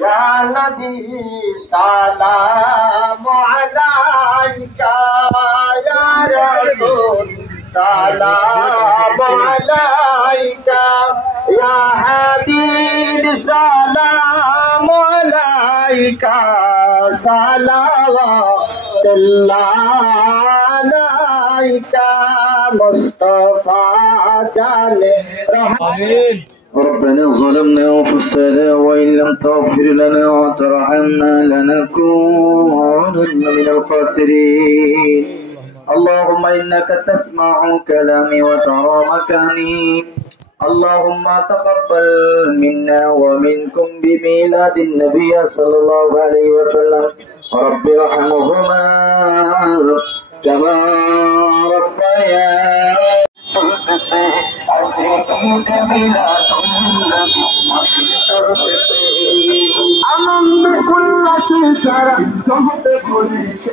या नबी सलाम अलैका या रसूल सलाम अलैका या हबीब सलाम अलैका सलावतुल्लाह अलैका मुस्तफा जाने आमीन। ربنا ظلمنا أنفسنا وإن لم تغفر لنا وترحمنا لنكونن من الخاسرين. اللهم إنك تسمع كلامي وترى مكاني. اللهم تقبل منا ومنكم بميلاد النبي صلى الله عليه وسلم. رب ارحمهما كما ربياني আনন্দ উল্লাসে সারা জগতে ভরেছে।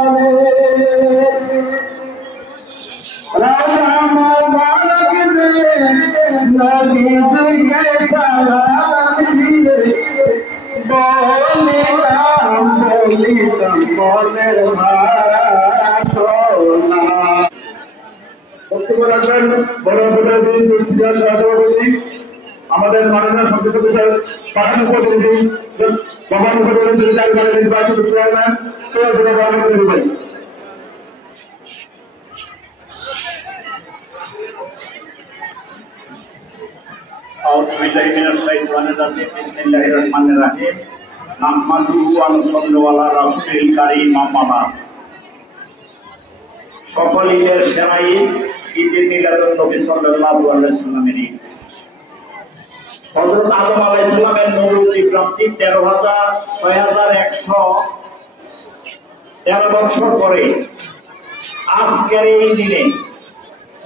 আমি রাখবেন বড় সভাপতি আমাদের মাননীয় সংসদ সদস্য পাঠানো প্রতিনিধি নির্বাচিত চেয়ারম্যান সৈয়দ أعوذ بالله من الشيطان الرجيم بسم الله الرحمن الرحيم نحمده ونصلي على رسوله الكريم أما بعد সকল ঈদের সেরা ঈদ ঈদে মিলাদুন নবী সাল্লাল্লাহু আলাইহি ওয়াসাল্লামের ঈদ হযরত আদম আলাইহিস সালামের নবুয়তি প্রাপ্তি 6113 বছর পরে আজকের এই দিনে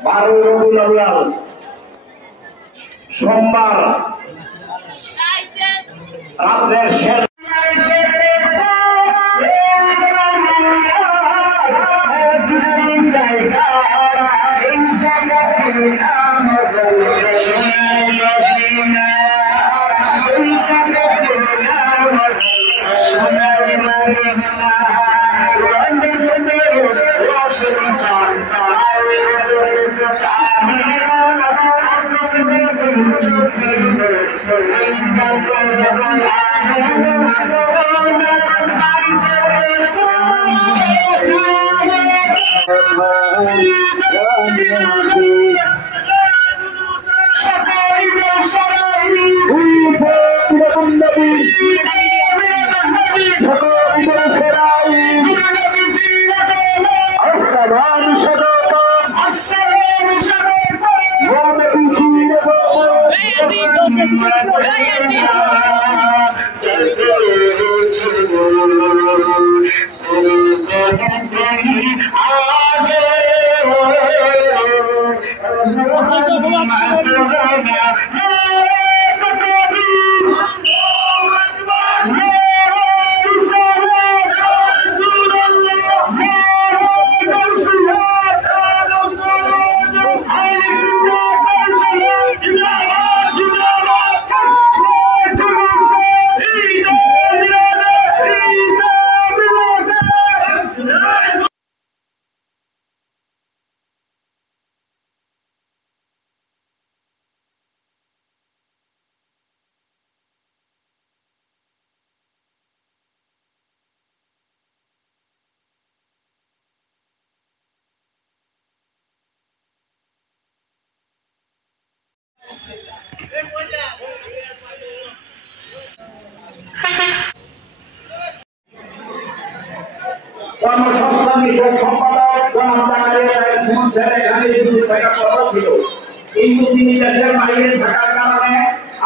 12 রবিউল আউয়াল সোমবার রাতের শেষ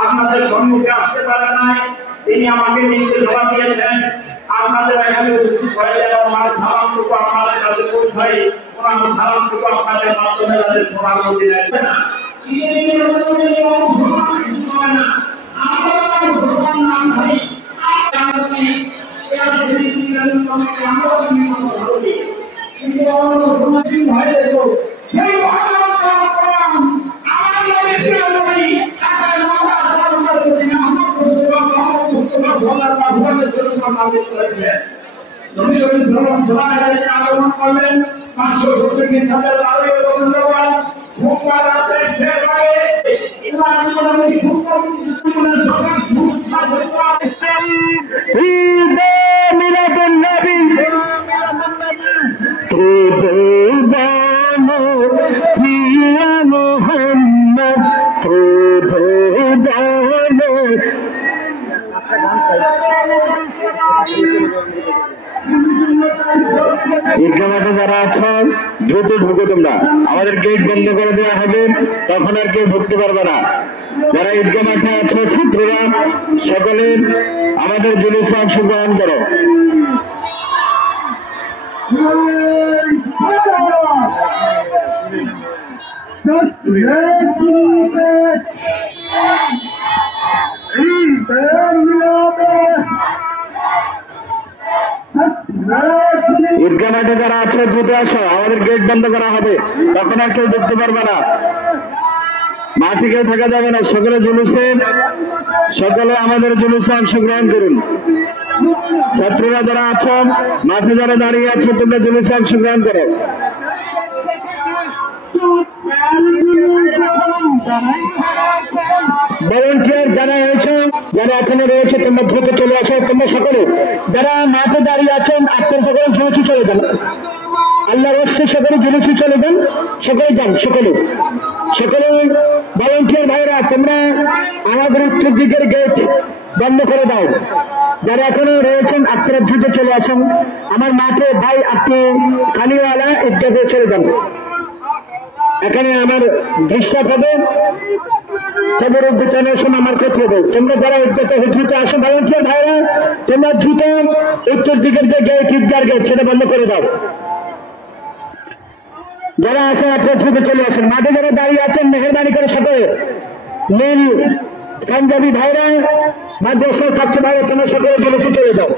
আপনাদের সম্মুখে আসতে পারে নাই তিনি আমাকে নির্দেশনা দিয়েছেন আপনাদের এখানে উপস্থিত হয়ে আমার সালামটুকু আপনাদের কাছে পৌঁছাই কোরআন সালামটুকু আপনাদের মাধ্যমে তাদের শোনার মধ্যে রাখবেন আগমন করলেন 570 হাজার ধন্যবাদ সোমবার রাতে শেষ হয়ে ঈদগামাঠে যারা আছো দ্রুত ঢুকো তোমরা, আমাদের গেট বন্ধ করে দেওয়া হবে, তখন আর কেউ ঢুকতে পারবে না। যারা ঈদগামাঠে আছো ছাত্ররা সকলের আমাদের জুলুসে অংশগ্রহণ করো। ঈদগাহ মাঠে যারা আছে দ্রুত আসো, আমাদের গেট বন্ধ করা হবে, তখন আর কেউ ঢুকতে পারবে না, মাঠে কেউ থাকা যাবে না। সকলে জুলুসে, সকলে আমাদের জুলুসে অংশগ্রহণ করুন। ছাত্ররা যারা আছো, মাঠে যারা দাঁড়িয়ে আছো, তোমরা জুলুসে অংশগ্রহণ করো। ভলেন্টিয়ার যারা রয়েছে, যারা এখানে রয়েছে, তোমরা দ্রুত চলে আসো। তোমরা সকলে যারা মাঠে দাঁড়িয়ে আছেন, আপনার সকলে দ্রুত চলে যান। আল্লাহর রাস্তে সকলে দ্রুত চলে যান, সকলে যান, সকলে ভলেন্টিয়ার ভাইরা, তোমরা আমাদের উত্তর দিকের গেট বন্ধ করে দাও। যারা এখনো রয়েছেন আপনারা দ্রুত চলে আসেন। আমার মাঠে ভাই, আপনি কানিওয়ালা ইত্যাদি চলে যান। এখানে আমার দৃষ্টাপ হবে, খবর বিতরণের সময় আমার ক্ষতি হবে। তোমরা যারা ইত্যাদি দ্রুত আসো ভলেন্টিয়ার ভাইরা, তোমরা দ্রুত উত্তর দিকের যে গেট, ইফতার গেট, সেটা বন্ধ করে দাও। যারা আছেন আপনারা দ্রুত চলে আসেন। মাঠে যারা দাঁড়িয়ে আছেন, মেহরবানি করে সাথে নীল পাঞ্জাবি ভাইরা, মাদ্রাসার ছাত্র ভাইরা, তোমরা সকলে জলসে চলে যাও।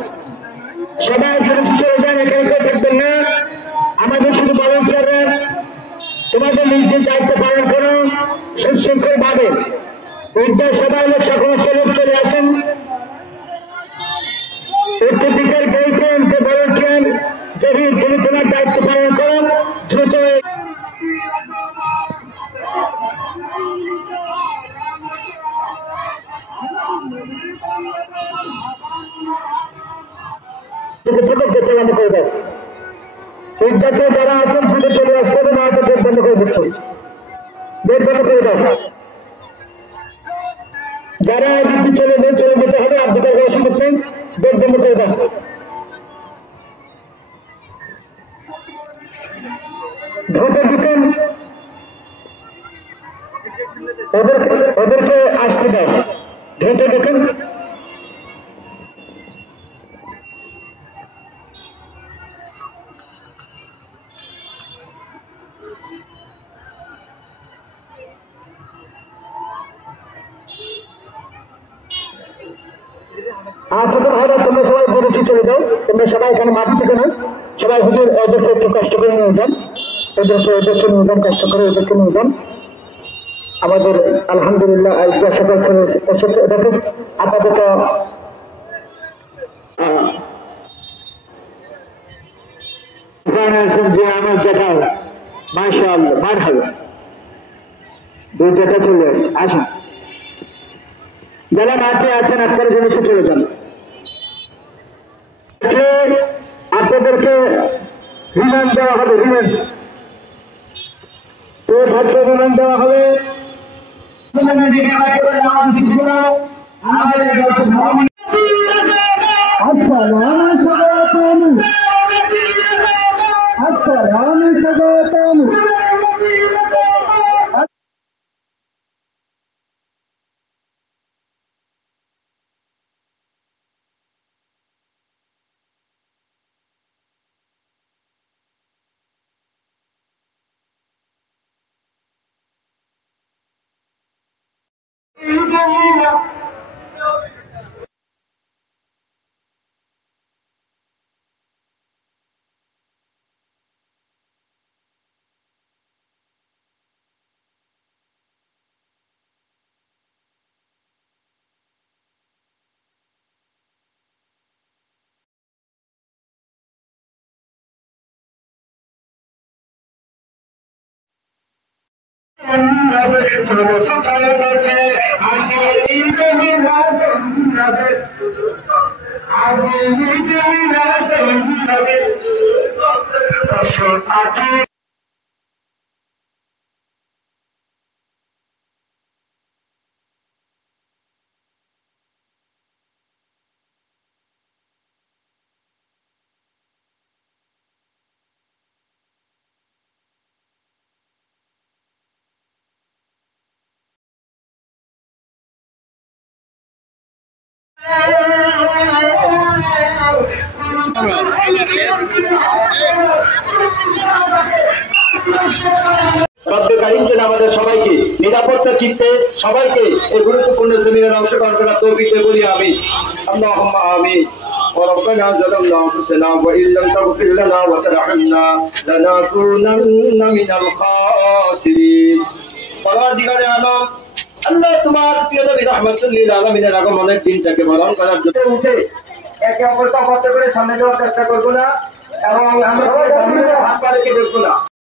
সবাই জলসে চলে যান, এখানে কেউ থাকবেন না। আমাদের শুধু ভলেন্টিয়াররা তোমাদের নিজ নিজ দায়িত্ব পালন করো সুশৃঙ্খল ভাবে। সবাই লোক সকল লোক চলে আসেন। উত্তর দিকের গেইটে যে ভলেন্টিয়ার, যদি তুমি তোমার দায়িত্ব পালন করো, দ্রুত চালানো করে দেয়। ইজ্জাতে যারা আছেন দ্রুত চলে আসতে হবে, না হয়তো গেট বন্ধ করে দিচ্ছে। গেট বন্ধ করে দাও। যারা দিদি চলে যেতে হবে, আর দুটার কোনো সুযোগ নেই, গেট বন্ধ করে দাও। দ্রুত ঢুকেন, ওদেরকে আসতে দাও। দ্রুত ঢুকেন। ছোট ভাইরা, তোমরা সবাই বলেছি চলে যাও। তোমরা সবাই এখানে মাঠে থেকে না, সবাই হুজুর ওদেরকে একটু কষ্ট করে নিয়ে যান, ওদেরকে নিয়ে যান, কষ্ট করে ওদেরকে নিয়ে যান। আমাদের আলহামদুলিল্লাহ সকাল এসেছে। দেখুন আপাতত যে আমার জায়গা মাশাআল্লাহ বার হবে, দুই জায়গা চলে আসছে। আসুন, যারা মাঠে আছেন আপনারা জন্য চলে যান। আপনাদেরকে রিমান্ড দেওয়া হবে, রিমান্ড দেওয়া হবে। রব্বে কারীম যেন আমাদের সবাইকে নিরাপত্তা চিত্তে সবাইকে এই গুরুত্বপূর্ণ সেমিনারে অংশগ্রহণ করার তৌফিক দেন বলি আমিন। আল্লাহুম্মা আমিন। وربنا ظلمنا انفسنا وان لم تغفر لنا وترحمنا لنكونن من الخاسرين। পরওয়ারদিগারে আলম আল্লাহ, তোমার প্রিয় নবী রাহমাতুল লিল আলামিনের আগমনের দিনটাকে বরণ করার জন্য উঠে একে অপরকে অপত্য করে সামনে যাওয়ার চেষ্টা করবো না, এবং আমরা হাত পা রেখে দেখবো না।